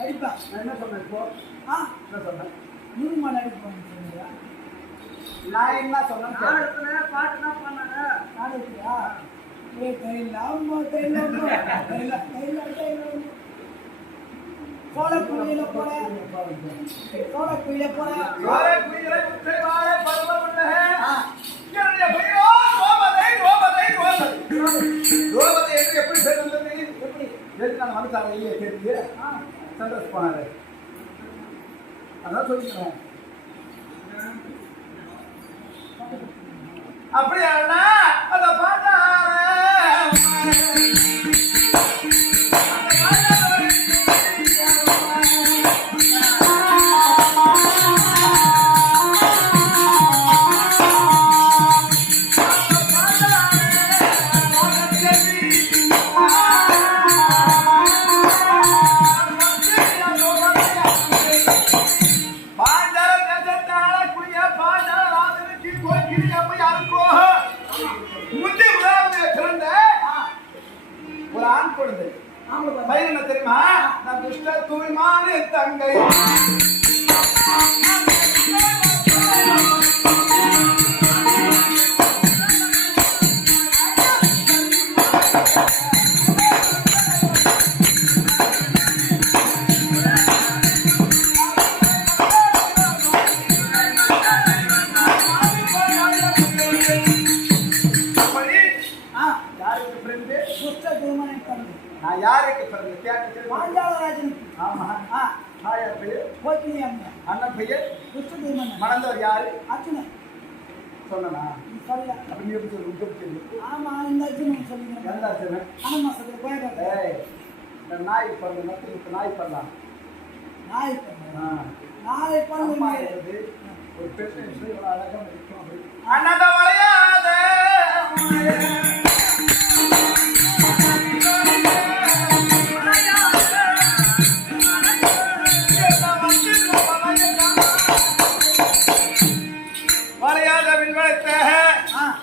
அடிப்பா என்ன சொன்னேன் இப்போ? என்ன சொன்னேன்? 100 மாடு அடிப்பாங்க சொன்னீங்களா? நான் என்ன சொன்னேன்? பாட்டு தான் பண்ணாங்க. நாடகத்தியா? கையில்லாம சோழ குழியில போற எப்படி சேர்ந்தது? எப்படி நான் மனசார இல்லையே கேட்டு சந்தோஷ் போனாரு. அதான் சொல்லிக்கிறேன். அப்படியா அத பாட்டார பையன் தெரியுமா? நான் துஷ்ட தூய்மான தங்கை யாருக்கு பிறந்த கேட்டு பாஞ்சாலராஜன். ஆமா. யார் பெயர்? கோக்கினி அம்மா. அண்ணன் பெயர் கிருஷ்ணதேவன். மணந்தவர் யாரு? அர்ஜுனன். சொன்னா சொல்ல அப்படி எப்படி சொல்லு? ஆமா, இந்த அர்ஜுனன் சொல்லுங்க. எந்த அர்ஜுனன்? அனமாசத்துல போயிடுறாங்க. இந்த நாய் பிறந்த நட்டு நாய் பண்ணலாம். நாய் பண்ணலாம். நாய் பண்ணது ஒரு பெண்ணை அழகா இருக்கும். அண்ணாத வளையாத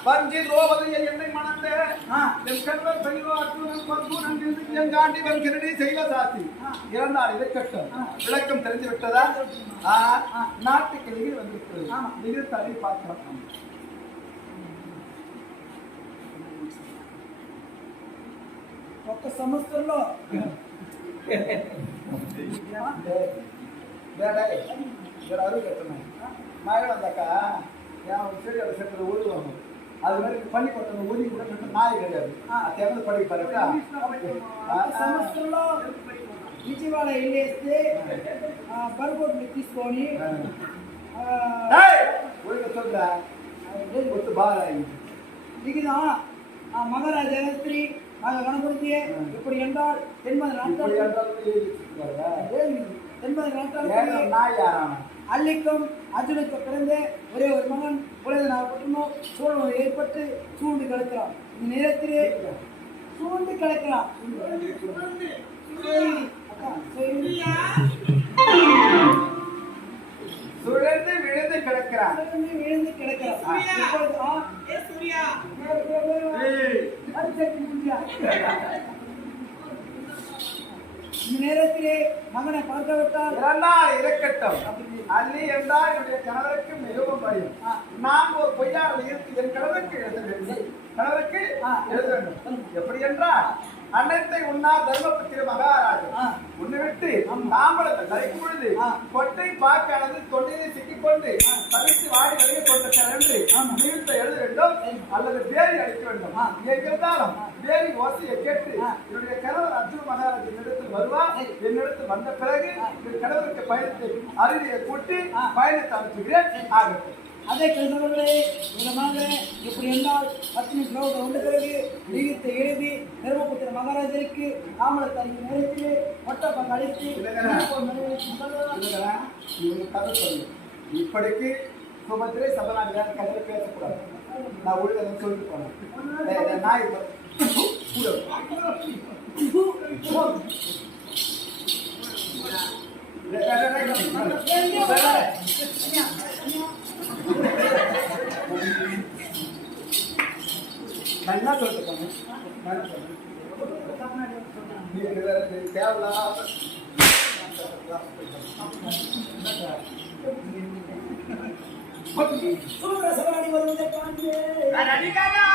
பஞ்சி திரௌபதியை என்னை மணந்த என் கண்வர் பையனோ அர்ஜுனன் பர்குணன் என் காண்டிவன் கிரடி செய்வ சாத்தி இரண்டாள் இதை கட்டம் விளக்கம் தெரிஞ்சு விட்டதா? நாட்டுக்கு நிகழ் வந்திருக்கிறது. நிகழ் தள்ளி பார்க்கலாம். ఒక్క సంవత్సరంలో அருள் கட்டணும். மழை வந்தாக்கா என் செடி அதை சேர்த்து ஊதுவாங்க. அது மாதிரி பண்ணி கொடுத்தவங்க ஊதி கூட நாய் கிடையாது. திறந்து படி பாருக்கா. సంవత్సరంలో విజయవాడ వెళ్ళేస్తే బర్గోడ్ని తీసుకొని சொல்ற బాగా மிகுதா மகாராஜஸ்திரி கணபதியே இப்படி என்றால் 80 நாட்கள் அள்ளிக்கும் அர்ஜுனுக்கு பிறந்த ஒரே ஒரு மகன் உலகப்பட்டனும் சூழல் ஏற்பட்டு சூழ்ந்து கிடக்கிறான். இந்த நேரத்திலே சூழ்ந்து கிடக்கிறான். சுழந்து விழுந்து கிடக்கிறான். இந்த நேரத்திலே மகனை பார்க்க விட்டால் இருக்கட்டும். அள்ளி என்றால் என்னுடைய கணவருக்கு மிகவும் பயம். நான் ஒரு பொய்யாளர் இருக்கு என் கணவருக்கு எழுத வேண்டும். கணவருக்கு எழுத வேண்டும். எப்படி என்றால் அன்னத்தை உண்ணா தர்மபுத்திர மகாராஜன் உன்னை விட்டு தாம்பலத்தை கலைக்கும் பொழுது கொட்டை பாக்கானது தொண்டையை சிக்கிக்கொண்டு தவித்து வாடி வரைய கொண்ட கலந்து நீளத்தை எழுத வேண்டும் அல்லது பேரி அடிக்க வேண்டும். எங்கிருந்தாலும் பேரி ஓசையை கேட்டு என்னுடைய கணவர் அர்ஜுன மகாராஜன் என்னிடத்தில் வருவார். என்னிடத்தில் வந்த பிறகு என் கணவருக்கு பயணத்தை அருவியை கூட்டி பயணத்தை அனுப்புகிறேன். ஆகட்டும். அதே கணவர்களே விதமாக இப்படி என்றால் பத்னி திரௌபதி வந்த பிறகு நீதித்தை எழுதி தர்மபுத்திர மகாராஜருக்கு தாமலத்தை அறிந்த நேரத்திலே ஒட்டப்ப அழைத்து கதை சொல்லு. இப்படிக்கு சுபத்திரை சபநாடு கதை பேசக்கூடாது. நான் ஒழுங்கு சொல்லிட்டு போனேன். நாய் நான் என்ன சொல்லிட்டு போனேன்? நான் என்ன சொன்னேன்? நீ வேற தேவையில்லாத சூர சவாரி வருவதை காண்பே நான் அடிக்காதா